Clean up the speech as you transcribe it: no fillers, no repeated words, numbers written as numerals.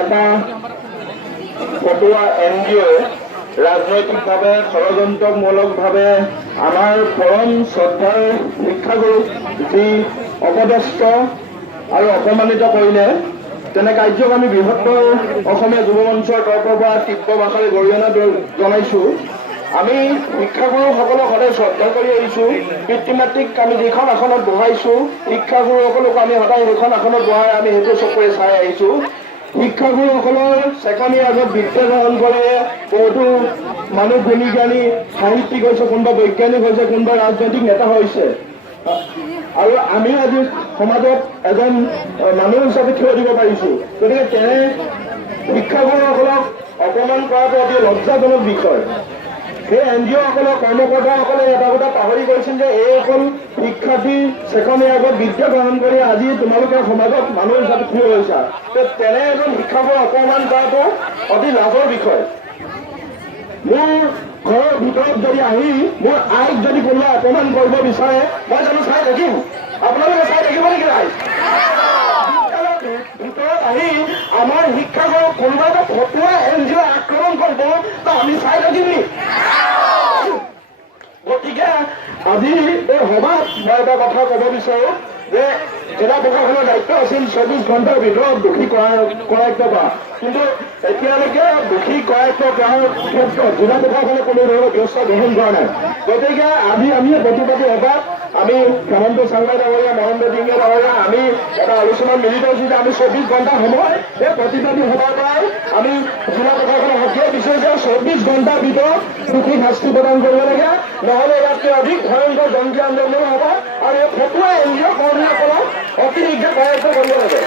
এটা ফটোৱা NGO ৰাজনৈতিকভাৱে ষড়যন্ত্ৰমূলকভাৱে আমাৰ পৰম শ্ৰদ্ধাৰ শিক্ষাগুৰু যি অপদস্থ আৰু অপমানিত কৰিলে, তেনে কাৰ্যক আমি বৃহত্তৰ অসমীয়া যুৱ মঞ্চৰ তৰফৰ পৰা তীব্ৰ ভাষাৰে গৰিহণা জনাইছোঁ। আমি শিক্ষাগুৰুসকলক সদায় শ্ৰদ্ধা কৰি আহিছোঁ। পিতৃ মাতৃক আমি যিখন আসনত বহাইছোঁ, শিক্ষাগুৰুসকলক আমি সদায় সেইখন আসনত বহাই আমি সেইটো চকুৰে চাই আহিছোঁ। শিক্ষাগুৰুসকলৰ চেকনিৰ আগত বিদ্যা গ্ৰহণ কৰে বহুতো মানুহ গুণী জ্ঞানী সাহিত্যিক হৈছে, কোনোবা বৈজ্ঞানিক হৈছে, কোনোবা ৰাজনৈতিক নেতা হৈছে, আৰু আমিও আজি সমাজত এজন মানুহ হিচাপে থিয় দিব পাৰিছোঁ। গতিকে তেনে শিক্ষাগুৰুসকলক অপমান কৰাটো অতি লজ্জাজনক বিষয়। সেই NGO-সকলৰ কৰ্মকৰ্তাসকলে এটা কথা পাহৰি গৈছিল যে এইসকল শিক্ষাৰ্থীৰ চেকনিৰ আগত বিদ্যা গ্ৰহণ কৰি আজি তোমালোকে সমাজত মানুহ হিচাপে থিয় হৈছা। তেনে এজন শিক্ষাগুৰুক অপমান কৰাটো অতি লাজৰ বিষয়। মোৰ ঘৰৰ ভিতৰত যদি আহি মোৰ আইক যদি কোনোবাই অপমান কৰিব বিচাৰে, মই জানো চাই থাকিম? আপোনালোকে চাই থাকিব নেকি? ৰাইজ ভিতৰত আহি আমাৰ শিক্ষাগুৰুক কোনোবা এটা ফটোৱা NGO আক্ৰমণ কৰিব, আমি চাই থাকিম নি? গতিকে আজি এই সভাত মই এটা কথা ক'ব বিচাৰো যে জিলা প্ৰশাসনৰ দায়িত্ব আছিল 24 ঘণ্টাৰ ভিতৰত দোষী কৰায়ত্ব কৰা, কিন্তু এতিয়ালৈকে দোষী কৰায়ত্ব কৰাৰ ক্ষেত্ৰত জিলা প্ৰশাসনে কোনো ধৰণৰ ব্যৱস্থা গ্ৰহণ কৰা নাই। গতিকে আজি আমি প্ৰতিবাদী সভাত আমি হেমন্ত চাংমাই ডাঙৰীয়া, মহেন্দ্ৰ ডিঙিয়া ডাঙৰীয়া আমি এটা আলোচনাত মিলিত হৈছোঁ যে আমি 24 ঘণ্টা সময় এই প্ৰতিবাদী সভাৰ পৰাই আমি জিলা প্ৰশাসনক সকিয়াই দিছোঁ যে 24 ঘণ্টাৰ ভিতৰত দোষী শাস্তি প্ৰদান কৰিব লাগে, নহ'লে ইয়াতকৈ অধিক ভয়ংকৰ জংকী আন্দোলন হ'ব আৰু এই ফটোৱা NGO কৰ্মীসকলক অতি শীঘ্ৰে কৰায়ত্ব কৰিব লাগে।